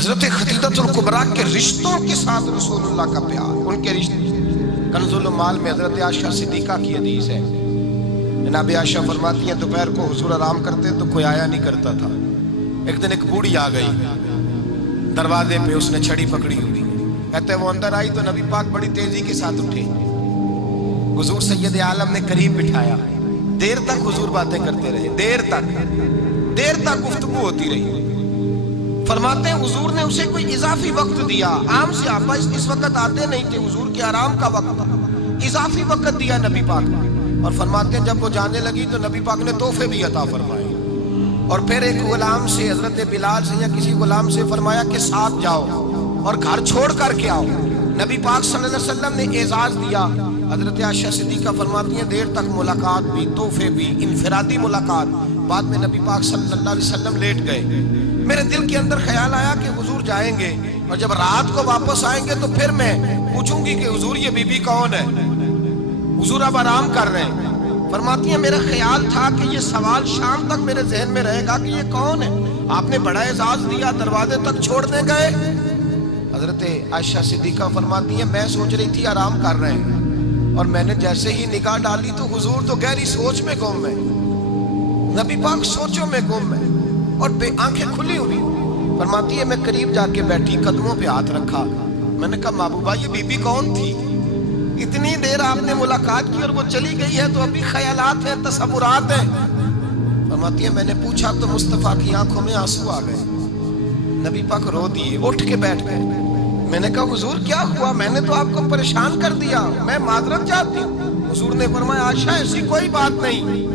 حضرت خدیجہ الکبریٰ کے رشتوں کے ساتھ رسول اللہ کا پیار، ان کے رشتے۔ کنز المال میں حضرت عائشہ صدیقہ کی حدیث ہے، جناب عائشہ فرماتی ہیں دوپہر کو حضور آرام کرتے تو کوئی آیا نہیں کرتا تھا۔ ایک دن ایک بوڑھی آ گئی دروازے پہ، اس نے چھڑی پکڑی ہوئی، کہتے ہیں وہ اندر آئی تو نبی پاک بڑی تیزی کے ساتھ اٹھے، حضور سید عالم نے قریب بٹھایا، دیر تک حضور باتیں کرتے رہے، دیر تک گفتگو ہوتی رہی۔ فرماتے ہیں حضور نے اسے کوئی اضافی وقت دیا، عام صحابہ اس وقت آتے نہیں تھے، حضور کے آرام کا وقت تھا، اضافی وقت دیا نبی پاک نے۔ اور فرماتے ہیں جب وہ جانے لگی تو نبی پاک نے تحفے بھی عطا فرمائے، اور پھر ایک غلام سے، حضرت بلال سے یا کسی غلام سے فرمایا کہ ساتھ جاؤ اور گھر چھوڑ کر کے آؤ۔ نبی پاک صلی اللہ علیہ وسلم نے اعزاز دیا۔ حضرت عائشہ صدیقہ فرماتی ہیں دیر تک ملاقات بھی، تحفے بھی، انفرادی ملاقات۔ بعد میں نبی پاک صلی اللہ علیہ وسلم لیٹ گئے، میرے دل کے اندر خیال آیا کہ حضور جائیں گے اور جب رات کو واپس آئیں گے تو پھر میں پوچھوں گی کہ حضور یہ بی بی کون ہے، حضور اب آرام کر رہے ہیں۔ فرماتی ہیں میرا خیال تھا کہ یہ سوال شام تک میرے ذہن میں رہے گا کہ یہ کون ہے، آپ نے بڑا اعزاز دیا، دروازے تک چھوڑنے گئے۔ حضرت عائشہ صدیقہ فرماتی ہیں میں سوچ رہی تھی آرام کر رہے ہیں، اور میں نے جیسے ہی نگاہ ڈالی تو حضور تو گہری سوچ میں گم ہے، نبی پاک سوچوں میں گم ہے اور بے آنکھیں کھلی ہوئی۔ فرماتی ہے میں قریب جا کے بیٹھی، قدموں پہ ہاتھ رکھا، میں نے کہا محبوبہ یہ بی بی کون تھی؟ اتنی دیر آپ نے ملاقات کی اور وہ چلی گئی ہے تو ابھی خیالات ہیں، تصورات ہیں۔ فرماتی ہے میں نے پوچھا تو مصطفیٰ کی آنکھوں میں آنسو آ گئے، نبی پاک رو دیے، اٹھ کے بیٹھ گئے۔ میں نے کہا حضور کیا ہوا؟ میں نے تو آپ کو پریشان کر دیا، میں معذرت چاہتی ہوں۔ حضور نے فرمایا عائشہ ایسی کوئی بات نہیں،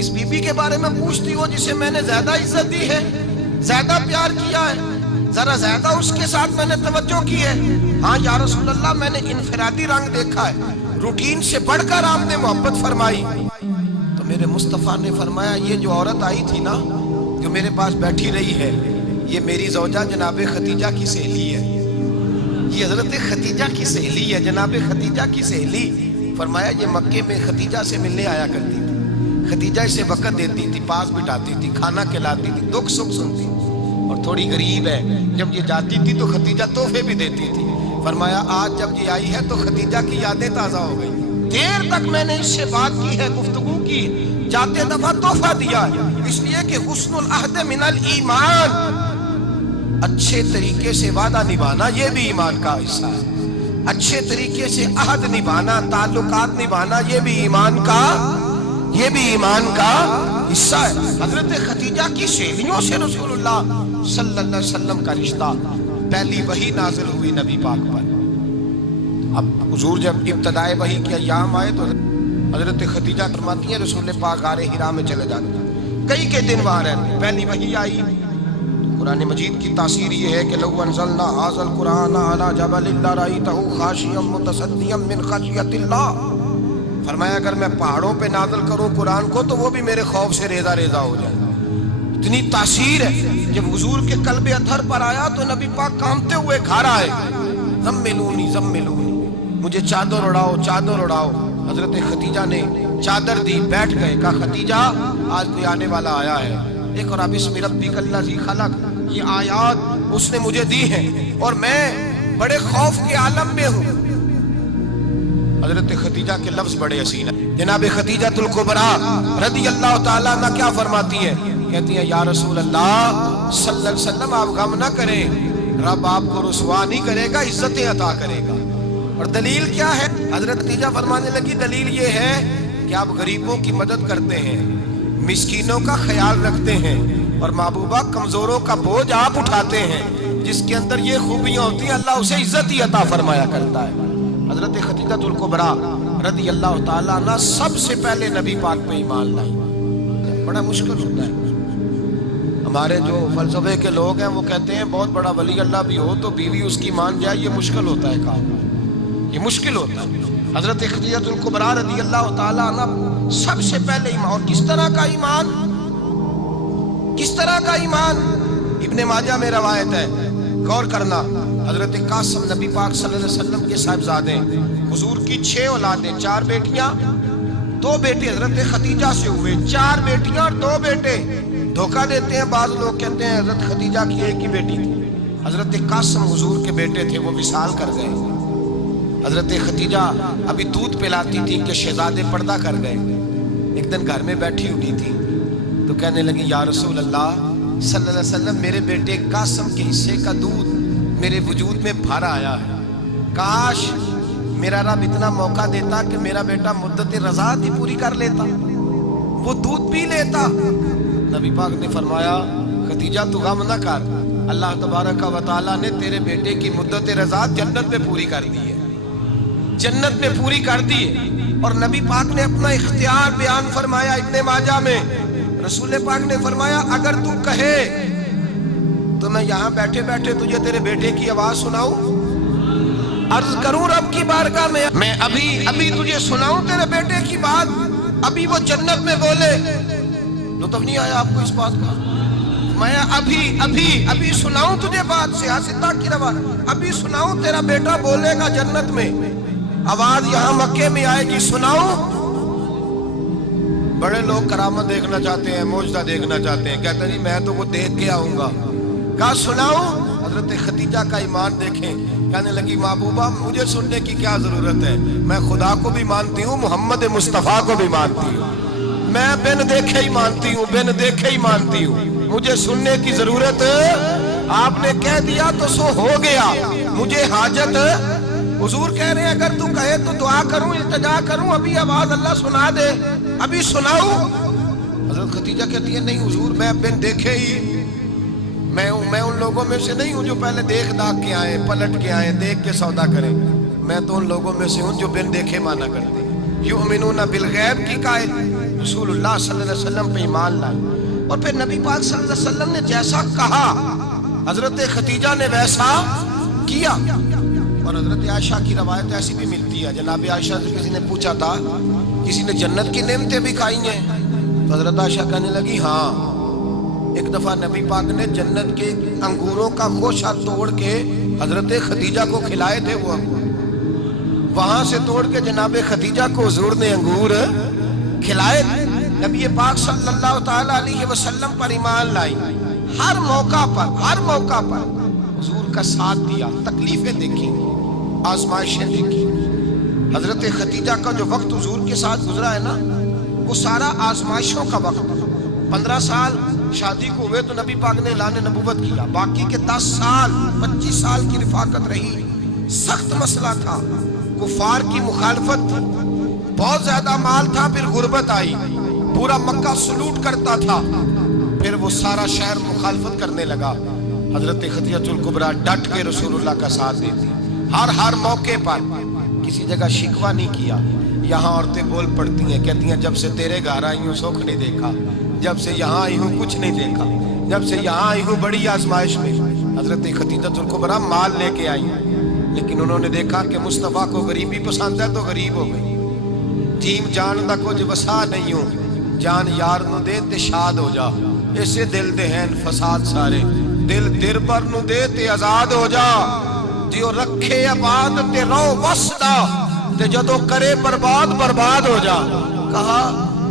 اس بی بی کے بارے میں پوچھتی ہو جسے میں نے زیادہ عزت دی ہے، زیادہ پیار کیا ہے، ذرا زیادہ اس کے ساتھ میں نے توجہ کی ہے۔ ہاں یا رسول اللہ میں نے انفرادی رنگ دیکھا ہے، روٹین سے بڑھ کر آپ نے محبت فرمائی۔ تو میرے مصطفیٰ نے فرمایا یہ جو عورت آئی تھی نا، جو میرے پاس بیٹھی رہی ہے، یہ میری زوجہ جناب خدیجہ کی سہیلی ہے، یہ حضرت خدیجہ کی سہیلی ہے، جناب خدیجہ کی سہیلی۔ فرمایا یہ مکے میں خدیجہ سے ملنے آیا کرتی تھی، خدیجہ اسے وقت دیتی تھی، پاس بٹھاتی تھی، کھانا کھلاتی تھی، دکھ سکھ سنتی، اور تھوڑی غریب ہے، جب یہ جاتی تھی تو خدیجہ تحفے بھی دیتی تھی۔ فرمایا آج جب یہ آئی ہے تو خدیجہ کی یادیں تازہ ہو گئی، دیر تک میں نے اس سے بات کی ہے، گفتگو کی، جاتے دفعہ تحفہ دیا، اس لیے کہ حسن العہد من الایمان، اچھے طریقے سے وعدہ نبھانا یہ بھی ایمان کا حصہ ہے، اچھے طریقے سے عہد نبھانا، تعلقات نبھانا یہ بھی ایمان کا حصہ ہے۔ حضرت خدیجہ کی سہیلیوں سے رسول اللہ صلی اللہ علیہ وسلم کا رشتہ، پہلی وحی نازل ہوئی نبی پاک پر۔ اب حضور جب ابتدائے وحی کے ایام آئے تو حضرت خدیجہ فرماتی ہیں رسول پاک غار حرا میں چلے جاتے، کئی کے دن وہاں رہتے، پہلی وحی آئی۔ قرآن مجید کی تاثیر یہ ہے کہ لو انزلنا ھذا القرآن علی جبل لرأیتہ خاشعا متصدعا من خشیۃ اللہ، فرمایا اگر میں پہاڑوں پہ نازل کروں قرآن کو تو وہ بھی میرے خوف سے ریزہ ریزہ ہو جائے، اتنی تاثیر ہے۔ جب حضور کے قلب اطہر پر آیا تو نبی پاک کانپتے ہوئے گھر آئے، زملونی زملونی، مجھے چادر اڑاؤ چادر اڑاؤ۔ حضرت خدیجہ نے چادر دی، بیٹھ گئے، کہا خدیجہ آج کوئی آنے والا آیا ہے، ایک اور بسم ربک الذی خلق، یہ آیات اس نے مجھے دی ہیں اور میں بڑے خوف کے عالم میں ہوں۔ حضرت خدیجہ کے لفظ بڑے حسین ہیں۔ جناب خدیجہ الکبریٰ رضی اللہ تعالیٰ عنہ کیا فرماتی ہے؟ کہتی ہیں یا رسول اللہ صلی اللہ علیہ وسلم آپ غم نہ کریں، رب آپ کو رسوا نہیں کرے گا، عزتیں عطا کرے گا۔ اور دلیل کیا ہے؟ حضرت خدیجہ فرمانے لگی دلیل یہ ہے کہ آپ غریبوں کی مدد کرتے ہیں، مسکینوں کا خیال رکھتے ہیں، اور محبوبہ کمزوروں کا بوجھ آپ اٹھاتے ہیں، جس کے اندر یہ خوبیاں ہوتی ہیں اللہ اسے عزت ہی عطا فرمایا کرتا ہے۔ حضرت خدیجہ الکبریٰ رضی اللہ تعالیٰ عنہ سب سے پہلے نبی پاک پہ ایمان لائی۔ بڑا مشکل ہوتا ہے، ہمارے جو فلسفے کے لوگ ہیں وہ کہتے ہیں بہت بڑا ولی اللہ بھی ہو تو بیوی اس کی مان جائے، یہ مشکل ہوتا ہے کام، یہ مشکل ہوتا ہے۔ حضرت خدیجہ الکبریٰ رضی اللہ تعالیٰ عنہ سب سے پہلے ایمان، اور کس طرح کا ایمان؟ کس طرح کا ایمان؟ ابن ماجہ میں روایت ہے، غور کرنا، حضرت قاسم نبی پاک صلی اللہ علیہ وسلم کے صاحبزادے، حضور کی 6 اولادیں، 4 بیٹیاں 2 بیٹے حضرت خدیجہ سے ہوئے، 4 بیٹیاں اور 2 بیٹے، دھوکہ دیتے ہیں بعض لوگ، کہتے ہیں حضرت خدیجہ کی ایک ہی بیٹی تھی، حضرت قاسم حضور کے بیٹے تھے، وہ وصال کر گئے۔ حضرت خدیجہ ابھی دودھ پلاتی تھی کہ شہزادے پردہ کر گئے۔ ایک دن گھر میں بیٹھی ہوئی تھی تو کہنے لگی یا رسول اللہ صلی اللہ علیہ وسلم، میرے بیٹے قاسم کے حصے کا دودھ میرے وجود میں بھر آیا ہے، کاش میرا رب اتنا موقع دیتا کہ میرا بیٹا مدت رضاعت ہی پوری کر لیتا، وہ دودھ پی لیتا۔ نبی پاک نے فرمایا خدیجہ تو غم نہ کر، اللہ تبارک و تعالیٰ نے تیرے بیٹے کی مدت رضاعت جنت میں پوری کر دی ہے، جنت میں پوری کر دی ہے۔ اور نبی پاک نے اپنا اختیار بیان فرمایا ابن ماجہ میں، رسول پاک نے فرمایا اگر تو کہے تو میں یہاں بیٹھے بیٹھے تجھے تیرے بیٹے کی آواز سناؤں، عرض کروں رب کی بارگاہ میں ابھی تجھے سناؤں تیرے بیٹے کی بات، ابھی وہ جنت میں بولے۔ لطف نہیں آیا آپ کو اس بات کا؟ میں ابھی سناؤں تجھے بات، سیاستہ کی روایت، ابھی سناؤں تیرا بیٹا بولے گا جنت میں، آواز یہاں مکے میں آئے گی، سناؤں؟ بڑے لوگ کرامت دیکھنا چاہتے ہیں، معجزہ دیکھنا چاہتے ہیں، کہتے ہیں جی میں تو وہ دیکھ کے آؤں گا۔ کہا سناؤں؟ حضرت خدیجہ کا ایمان دیکھیں، کہنے لگی محبوبہ مجھے سننے کی کیا ضرورت ہے، میں خدا کو بھی مانتی ہوں، محمد مصطفیٰ کو بھی مانتی ہوں، میں بن دیکھے ہی مانتی ہوں، بن دیکھے ہی مانتی ہوں، مجھے سننے کی ضرورت آپ نے کہہ دیا تو سو ہو گیا، مجھے حاجت۔ حضور کہہ رہے ہیں اگر تو کہے تو دعا کروں، التجا کروں، ابھی آواز اللہ سنا دے، ابھی سناؤں؟ حضرت خدیجہ کہتی ہے نہیں حضور میں بن دیکھے ہی، میں ان لوگوں میں سے نہیں ہوں جو پہلے دیکھ داکھ کے آئے، پلٹ کے آئے، دیکھ کے سودا کریں، میں تو ان لوگوں میں سے ہوں جو بن دیکھے مانا کرتے ہیں۔ یؤمنون بالغیب کی قائل رسول اللہ صلی اللہ علیہ وسلم پہ ایمان لائے، اور پھر نبی پاک صلی اللہ علیہ وسلم نے جیسا کہا حضرت خدیجہ نے ویسا کیا۔ اور حضرت عائشہ کی روایت ایسی بھی ملتی ہے، جناب عائشہ سے کسی نے پوچھا تھا کسی نے جنت کی نعمتیں بھی کھائی ہیں؟ تو حضرت عائشہ کہنے لگی ہاں، ایک دفعہ نبی پاک نے جنت کے انگوروں کا خوشہ توڑ کے حضرت خدیجہ کو کھلائے تھے، وہ انگور وہاں سے توڑ کے جناب خدیجہ کو حضور نے انگور کھلائے تھے۔ نبی پاک صلی اللہ تعالیٰ علیہ وسلم پر ایمان لائی، ہر موقع پر حضور کا ساتھ دیا، تکلیفیں دیکھی، آزمائشیں دیکھی۔ حضرت خدیجہ کا جو وقت حضور کے ساتھ گزرا ہے نا، وہ سارا آزمائشوں کا وقت۔ 15 سال شادی کو ہوئے تو نبی پاک نے اعلان نبوت کیا، باقی کے 10 سال 25 سال کی رفاقت رہی، سخت مسئلہ تھا، کفار کی مخالفت تھی، بہت زیادہ مال تھا، پھر غربت آئی، پورا مکہ سلوٹ کرتا تھا، پھر وہ سارا شہر مخالفت کرنے لگا۔ حضرت خدیجہ الکبریٰ ڈٹ کے رسول اللہ کا ساتھ دیتی، ہر موقع پر کسی جگہ شکوہ نہیں کیا۔ یہاں عورتیں بول پڑتی ہیں، کہتی ہیں جب سے تیرے گھر آئی ہوں سکھ نہیں دیکھا، جب سے یہاں آئی ہوں کچھ نہیں دیکھا، جب سے یہاں آئی ہوں بڑی آزمائش میں۔ حضرت خدیجہ الکبریٰ مال لے کے آئی ہیں، لیکن انہوں نے دیکھا کہ مصطفیٰ کو غریبی پسند ہے تو غریب ہو گئی۔ جیم جان دا کچھ وسا نہیں ہوں، جان یار نو دے تے شاد ہو جا، اسے دل دے ہیں فساد سارے، دل در پر نو دے تے آزاد ہو جا، دیو رکھے آباد تے رو وسدا تے جدو کرے برباد ہو جا۔ کہا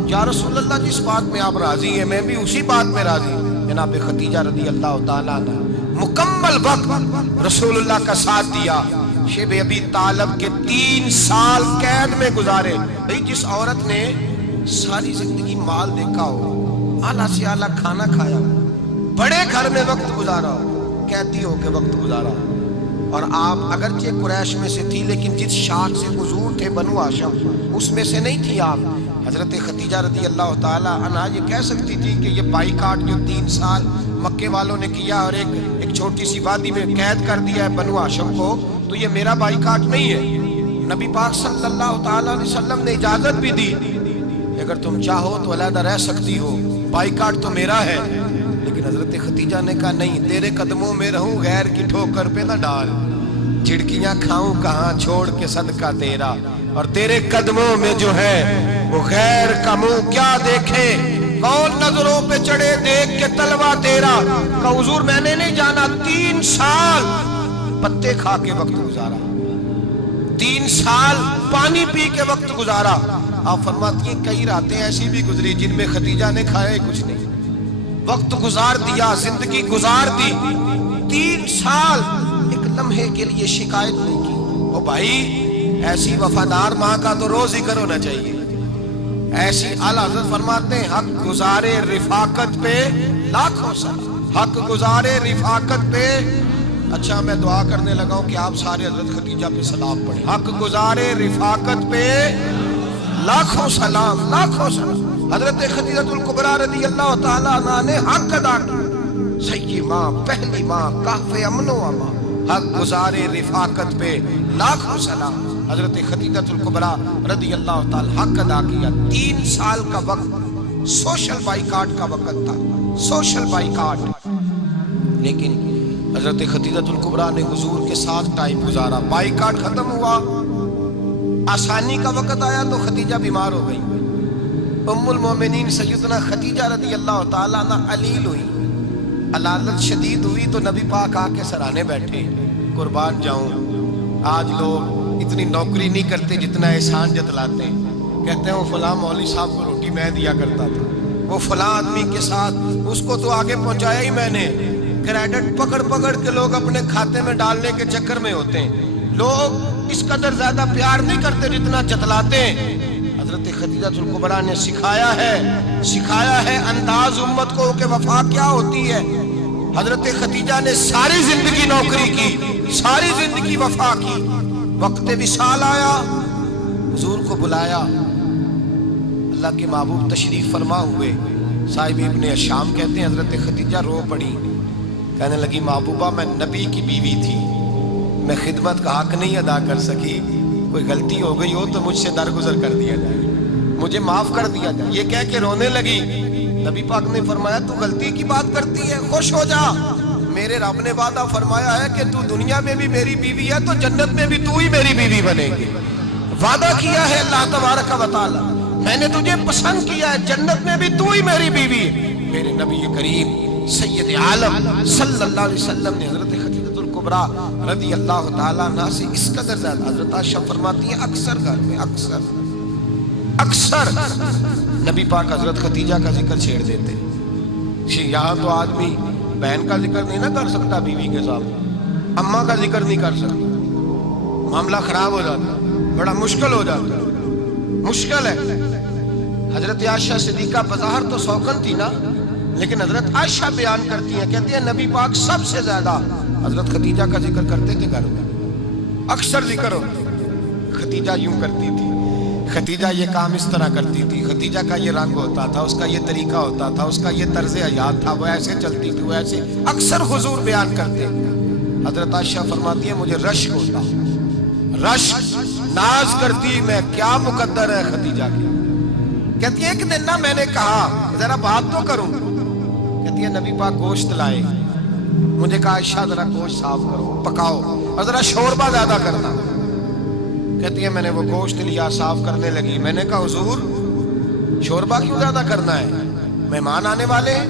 یا رسول اللہ جس بات میں آپ راضی ہیں میں بھی اسی بات میں راضی ہوں۔ جناب خدیجہ رضی اللہ تعالیٰ عنہ مکمل وقت رسول اللہ کا ساتھ دیا۔ شیب ابی طالب کے 3 سال قید میں گزارے۔ بھئی جس عورت نے ساری زندگی مال دیکھا ہو، اعلیٰ سے اعلیٰ کھانا کھایا ہو، بڑے گھر میں وقت گزارا ہو، قیدی ہو کے وقت گزارا ہو، اور آپ اگرچہ قریش میں سے تھی لیکن جس شاخ سے حضور تھے بنو ہاشم اس میں سے نہیں تھی آپ۔ حضرت خدیجہ رضی اللہ تعالیٰ عنہ یہ کہہ سکتی تھی کہ یہ بائیکاٹ جو 3 سال مکے والوں نے کیا اور ایک چھوٹی سی وادی میں قید کر دیا ہے بنو ہاشم کو، تو یہ میرا بائیکاٹ نہیں ہے۔ نبی پاک صلی اللہ تعالیٰ علیہ وسلم نے اجازت بھی دی، اگر تم چاہو تو علیحدہ رہ سکتی ہو، بائیکاٹ تو میرا ہے۔ لیکن حضرت خدیجہ نے کہا نہیں، تیرے قدموں میں رہوں، غیر کی ٹھوکر پہ نہ ڈال، جھڑکیاں کھاؤں کہاں چھوڑ کے صدقہ تیرا، اور تیرے قدموں میں جو ہے وہ غیر کا منہ کیا دیکھے، کون نظروں پہ چڑھے دیکھ کے تلوا تیرا۔ کہا حضور میں نے نہیں جانا، 3 سال پتے کھا کے وقت گزارا، 3 سال پانی پی کے وقت گزارا۔ آپ فرماتی ہیں کئی راتیں ایسی بھی گزری جن میں خدیجہ نے کھایا ہی کچھ نہیں، وقت گزار دیا، زندگی گزار دی، 3 سال ایک لمحے کے لیے شکایت نہیں کی۔ او بھائی ایسی وفادار ماں کا تو روز ذکر ہونا چاہیے۔ ایسی اعلیٰ حضرت فرماتے ہیں حق گزارے رفاقت پہ لاکھوں سلام، حق گزارے رفاقت پہ۔ اچھا میں دعا کرنے لگا ہوں کہ آپ سارے حضرت خدیجہ پہ سلام پڑھیں۔ حق گزارے رفاقت پہ لاکھوں سلام، لاکھوں سلام۔ حضرت خدیجہ الکبریٰ رضی اللہ تعالیٰ عنہ نے حق ادا کیا، سیدی ماں، پہلی ماں، کہف امن و امان، حق گزارے رفاقت پہ لاکھوں سلام۔ حضرت خدیجہ الکبریٰ رضی اللہ تعالیٰ حق ادا کیا۔ 3 سال کا وقت سوشل بائیکاٹ کا وقت تھا، سوشل بائیکاٹ، لیکن حضرت خدیجہ الکبریٰ نے حضور کے ساتھ ٹائم گزارا۔ بائیکاٹ ختم ہوا، آسانی کا وقت آیا تو خدیجہ بیمار ہو گئی۔ ام المومنین سیدنا خدیجہ رضی اللہ تعالیٰ عنہ علیل ہوئی، علالت شدید ہوئی تو نبی پاک آ کے سرانے بیٹھے۔ قربان جاؤں، آج لوگ اتنی نوکری نہیں کرتے جتنا احسان جتلاتے ہیں۔ کہتے ہیں وہ فلاں مولوی صاحب کو روٹی میں دیا کرتا تھا، وہ فلاں آدمی کے ساتھ اس کو تو آگے پہنچایا ہی میں نے۔ کریڈٹ پکڑ پکڑ کے لوگ اپنے کھاتے میں ڈالنے کے چکر میں ہوتے ہیں۔ لوگ اس قدر زیادہ پیار نہیں کرتے جتنا جتلاتے ہیں۔ حضرت خدیجہ الکبریٰ نے سکھایا ہے انداز امت کو کہ وفا کیا ہوتی ہے۔ حضرت خدیجہ نے ساری زندگی نوکری کی، ساری زندگی وفا کی۔ وقت وصال آیا، حضور کو بلایا، اللہ کے محبوب تشریف فرما ہوئے۔ صاحب ابن الشام کہتے ہیں حضرت خدیجہ رو پڑی، کہنے لگی محبوبہ میں نبی کی بیوی تھی، میں خدمت کا حق نہیں ادا کر سکی، کوئی غلطی ہو گئی ہو تو مجھ سے درگزر کر دیا جائے، مجھے معاف کر دیا جائے۔ یہ کہہ کے رونے لگی۔ نبی پاک نے فرمایا تو غلطی کی بات کرتی ہے، خوش ہو جا، میرے رب نے وعدہ فرمایا ہے کہ تو دنیا میں بھی میری بیوی ہے تو جنت میں بھی تو ہی میری بیوی بنے گی۔ وعدہ کیا ہے اللہ تبارک و تعالی، میں نے تجھے پسند کیا ہے، جنت میں بھی تو ہی میری بیوی ہے۔ میرے نبی کریم سید عالم صلی اللہ علیہ وسلم نے حضرت خدیجہ الکبریٰ رضی اللہ تعالیٰ عنہ سے اس قدر زیادہ، حضرت عائشہ فرماتی ہیں اکثر گھر میں اکثر نبی پاک حضرت خدیجہ کا ذکر چھیڑ دیتے۔ یہاں تو آدمی بہن کا ذکر نہیں نہ کر سکتا بیوی کے ساتھ، اماں کا ذکر نہیں کر سکتا، معاملہ خراب ہو جاتا، بڑا مشکل ہو جاتا، مشکل ہے۔ حضرت عائشہ صدیقہ بظاہر تو سوکن تھی نا، لیکن حضرت عائشہ بیان کرتی ہیں، کہتی ہیں نبی پاک سب سے زیادہ حضرت خدیجہ کا ذکر کرتے تھے گھر میں، اکثر ذکر ہو۔ خدیجہ یوں کرتی تھی، خدیجہ یہ کام اس طرح کرتی تھی، خدیجہ کا یہ رنگ ہوتا تھا، اس کا یہ طریقہ ہوتا تھا، اس کا یہ طرز حیات تھا، وہ ایسے چلتی تھی، وہ ایسے، اکثر حضور بیان کرتے۔ حضرت عائشہ فرماتی ہے مجھے رشک ہوتا، رشک، ناز کرتی میں، کیا مقدر ہے خدیجہ کی۔ کہتی ہے ایک دن نا میں نے کہا ذرا بات تو کروں، کہتی ہے نبی پاک گوشت لائے، مجھے کہا عائشہ ذرا گوشت صاف کرو، پکاؤ اور ذرا شوربہ زیادہ کرنا۔ کہتی ہے میں نے وہ گوشت لیا، صاف کرنے لگی، میں نے کہا حضور شوربہ کیوں زیادہ کرنا ہے، مہمان آنے والے ہیں،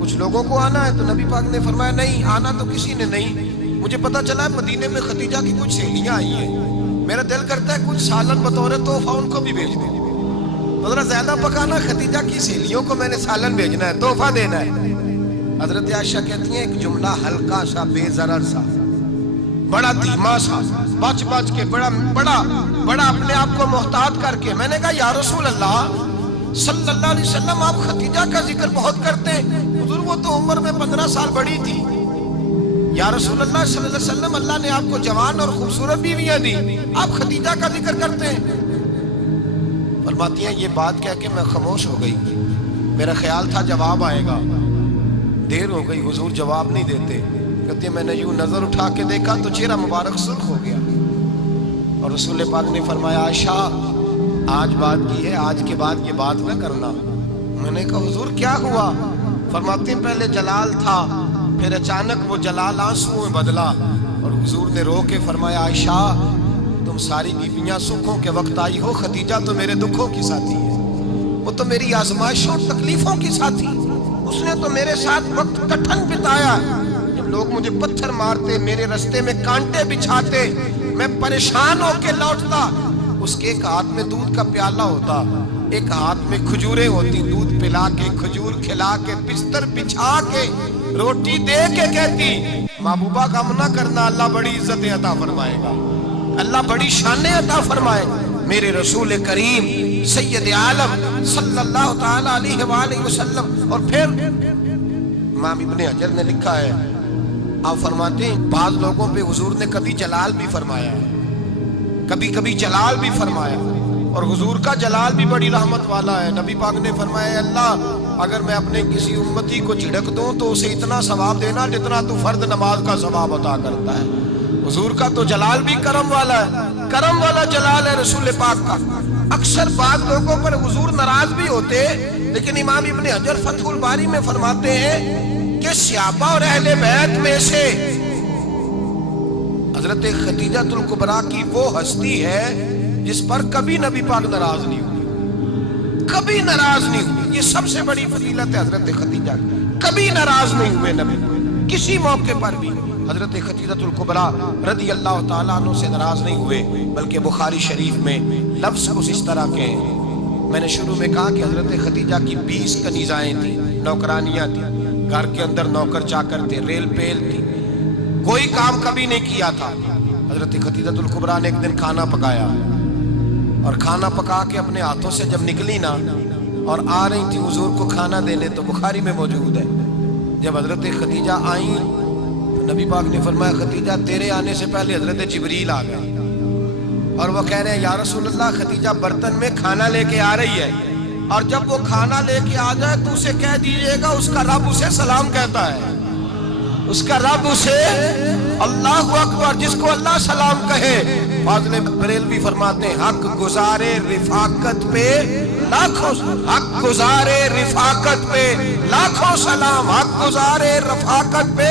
کچھ لوگوں کو آنا ہے۔ تو نبی پاک نے فرمایا نہیں، آنا تو کسی نے نہیں، مجھے پتا چلا ہے مدینے میں خدیجہ کی کچھ سہیلیاں آئی ہیں، میرا دل کرتا ہے کچھ سالن بطور تحفہ ان کو بھی بھیج دیں، تو ذرا زیادہ پکانا، خدیجہ کی سہیلیوں کو میں نے سالن بھیجنا ہے، تحفہ دینا ہے۔ حضرت عائشہ کہتی ہیں ایک جملہ ہلکا سا، بے ضرر سا، بڑا دھیما سا، بچ کے بڑا اپنے آپ کو محتاط کر کے، میں نے کہا یا رسول اللہ صلی اللہ علیہ وسلم آپ خدیجہ کا ذکر بہت کرتے ہیں، حضور وہ تو عمر میں 15 سال بڑی تھی، یا رسول اللہ صلی اللہ علیہ وسلم اللہ نے آپ کو جوان اور خوبصورت بیویاں دی، آپ خدیجہ کا ذکر کرتے ہیں۔ فرماتی ہیں یہ بات کہہ کے میں خاموش ہو گئی، میرا خیال تھا جواب آئے گا، دیر ہو گئی، حضور جواب نہیں دیتے۔ کہتے ہیں میں نے یوں نظر اٹھا کے دیکھا تو چہرہ مبارک سرخ ہو گیا، اور رسول پاک نے فرمایا عائشہ آج بات کی ہے، آج کے بعد یہ بات نہ کرنا۔ میں نے کہا حضور کیا ہوا؟ فرماتے ہیں پہلے جلال تھا، پھر اچانک وہ جلال آنسوں میں بدلا، اور حضور نے رو کے فرمایا عائشہ تم ساری بیویاں سکھوں کے وقت آئی ہو، خدیجہ تو میرے دکھوں کی ساتھی ہے، وہ تو میری آزمائشوں تکلیفوں کی ساتھی، اس نے تو میرے ساتھ وقت کٹھن بتایا، جب لوگ مجھے پتھر مارتے، میرے رستے میں کانٹے بچھاتے، میں پریشان ہو کے لوٹتا، اس کے ایک ہاتھ میں دودھ کا پیالہ ہوتا، ایک ہاتھ میں کھجوریں ہوتی، دودھ پلا کے کھجور کھلا کے بستر بچھا کے روٹی دے کے کہتی محبوبہ غم نہ کرنا، اللہ بڑی عزتیں عطا فرمائے گا، اللہ بڑی شانیں عطا فرمائے گا۔ میرے رسول کریم سید عالم صلی اللہ تعالی علیہ وآلہ وسلم۔ اور پھر امام ابن حجر نے لکھا ہے، آپ فرماتے ہیں بعض لوگوں پہ حضور نے کبھی جلال بھی فرمایا ہے، کبھی کبھی جلال بھی فرمایا، اور حضور کا جلال بھی بڑی رحمت والا ہے۔ نبی پاک نے فرمایا اللہ اگر میں اپنے کسی امتی کو جھڑک دوں تو اسے اتنا ثواب دینا جتنا تو فرد نماز کا ثواب عطا کرتا ہے۔ حضور کا تو جلال بھی کرم والا ہے، کرم والا جلال ہے رسول پاک کا۔ اکثر بعض لوگوں پر حضور ناراض بھی ہوتے، لیکن امام ابن حجر فتح الباری میں فرماتے ہیں کہ صحابہ اور اہل بیت میں سے حضرت خدیجہ الکبریٰ کی وہ ہستی ہے جس پر کبھی نبی پاک ناراض نہیں ہوئے، کبھی ناراض نہیں ہوئے۔ یہ سب سے بڑی فضیلت ہے حضرت خدیجہ، کبھی ناراض نہیں ہوئے نبی، کسی موقع پر بھی حضرت خدیجہ الکبریٰ رضی اللہ تعالیٰ عنہ سے ناراض نہیں ہوئے۔ بلکہ بخاری شریف میں لفظ کچھ اس طرح کے ہیں، میں نے شروع میں کہا کہ حضرت خدیجہ کی 20 کنیزائیں تھیں، نوکرانیاں تھیں، گھر کے اندر نوکر چاکر تھے، ریل پیل تھی، کوئی کام کبھی نہیں کیا تھا۔ حضرت خدیجہ الکبریٰ نے ایک دن کھانا پکایا، اور کھانا پکا کے اپنے ہاتھوں سے جب نکلی نا اور آ رہی تھی حضور کو کھانا دینے، تو بخاری میں موجود ہے جب حضرت خدیجہ آئیں تو نبی پاک نے فرمایا خدیجہ تیرے آنے سے پہلے حضرت جبریل آ گئے، اور وہ کہہ رہے ہیں یا رسول اللہ خدیجہ برتن میں کھانا لے کے آ رہی ہے، اور جب وہ کھانا لے کے آ جائے تو اسے کہہ دیجئے گا اس کا رب اسے سلام کہتا ہے، اس کا رب اسے اللہ اکبر، جس کو اللہ سلام کہے۔ فاضل بریلوی فرماتے ہیں حق گزارے رفاقت پہ لاکھوں، حق گزارے رفاقت پہ لاکھوں سلام، حق گزارے رفاقت پہ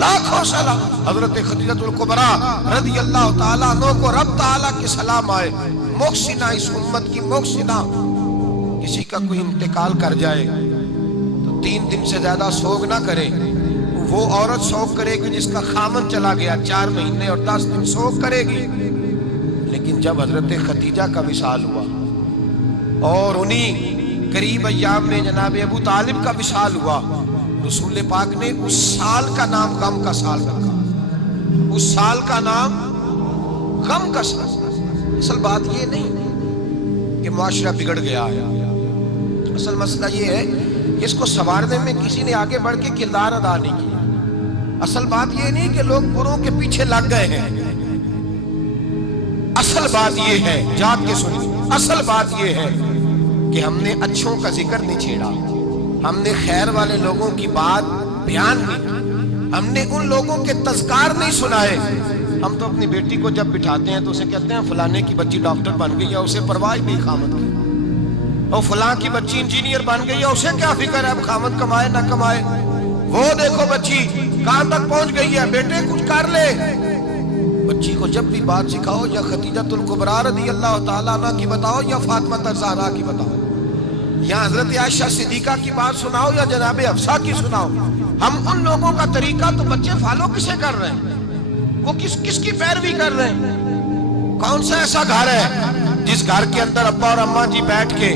لاکھوں سلام۔ حضرت خدیجہ الکبریٰ رضی اللہ تعالیٰ عنہ کو رب تعالیٰ کے سلام آئے، محسنہ، اس امت کی محسنہ۔ کسی کا کوئی انتقال کر جائے تو 3 دن سے زیادہ سوگ نہ کرے، وہ عورت سوگ کرے گی جس کا خامن چلا گیا، 4 مہینے اور 10 دن سوگ کرے گی۔ لیکن جب حضرت خدیجہ کا وصال ہوا اور انہی قریب ایام میں جناب ابو طالب کا وصال ہوا، رسول پاک نے اس سال کا نام غم کا سال رکھا، اس سال کا نام غم کا سال۔ اصل بات یہ نہیں کہ معاشرہ بگڑ گیا ہے، اصل مسئلہ یہ ہے کہ اس کو سنوارنے میں کسی نے آگے بڑھ کے کردار ادا نہیں کیا۔ اصل بات یہ نہیں کہ لوگ بروں کے پیچھے لگ گئے ہیں، اصل بات یہ ہے، جاگ کے سنیے، اصل بات یہ ہے کہ ہم نے اچھوں کا ذکر نہیں چھیڑا، ہم نے خیر والے لوگوں کی بات بیان نہیں کی، ہم نے ان لوگوں کے تذکار نہیں سنائے۔ ہم تو اپنی بیٹی کو جب بٹھاتے ہیں تو اسے کہتے ہیں فلانے کی بچی ڈاکٹر بن گئی ہے، اسے پرواہ نہیں خامد کی، اور فلاں کی بچی انجینئر بن گئی ہے، اسے کیا فکر ہے اب خامد کمائے نہ کمائے، وہ دیکھو بچی کہاں تک پہنچ گئی ہے، بیٹے کچھ کر لے۔ بچی کو جب بھی بات سکھاؤ یا خدیجہ الکبریٰ رضی اللہ تعالیٰ عنہ کی بتاؤ یا فاطمہ الزہرا کی بتاؤ، یا حضرت عائشہ صدیقہ کی بات سناؤ یا جناب حفصہ کی سناؤ۔ ہم ان لوگوں کا طریقہ تو بچے فالو کسے کر رہے ہیں، وہ کس کی پیروی کر رہے ہیں؟ کون سا ایسا گھر ہے جس گھر کے اندر ابا اور اماں جی بیٹھ کے،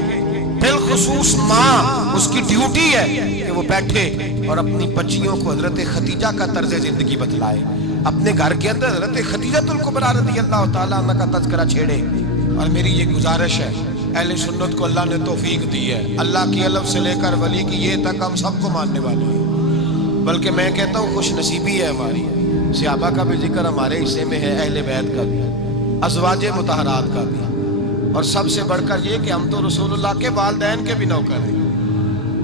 بالخصوص ماں، اس کی ڈیوٹی ہے کہ وہ بیٹھے اور اپنی بچیوں کو حضرت خدیجہ کا طرز زندگی بتلائے، اپنے گھر کے اندر حضرت خدیجہ الکبریٰ رضی اللہ تعالیٰ عنہ کا تذکرہ چھیڑے۔ اور میری یہ گزارش ہے، اہل سنت کو اللہ نے توفیق دی ہے، اللہ کی علم سے لے کر ولی کی یہ تک ہم سب کو ماننے والے ہیں، بلکہ میں کہتا ہوں خوش نصیبی ہے ہماری، صحابہ کا بھی ذکر ہمارے حصے میں ہے، اہل بیت کا بھی، ازواج مطہرات کا بھی، اور سب سے بڑھ کر یہ کہ ہم تو رسول اللہ کے والدین کے بھی نوکر ہیں،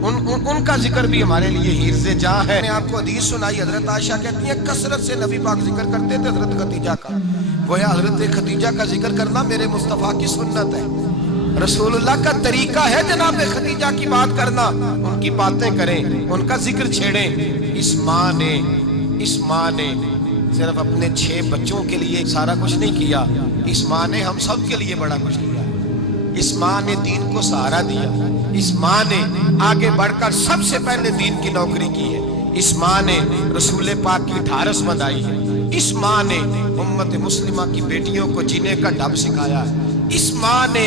ان کا ذکر بھی ہمارے لیے حرز جاں ہے۔ میں آپ کو حدیث سنائی، حضرت عائشہ کہتی ہیں کثرت سے نبی پاک ذکر کرتے تھے حضرت خدیجہ کا، گویا حضرت خدیجہ کا ذکر کرنا میرے مصطفیٰ کی سنت ہے، رسول اللہ کا طریقہ ہے جناب خدیجہ کی بات کرنا، ان کی باتیں کریں، ان کا ذکر چھیڑیں۔ اس ماں نے صرف اپنے 6 بچوں کے لیے سارا کچھ نہیں کیا، اس ماں نے ہم سب کے لیے بڑا کچھ کیا، اس ماں نے دین کو سہارا دیا، اس ماں نے آگے بڑھ کر سب سے پہلے دین کی نوکری کی ہے، اس ماں نے رسول پاک کی ڈھارس بندھائی ہے، اس ماں نے امت مسلمہ کی بیٹیوں کو جینے کا ڈھب سکھایا ہے، اس ماں نے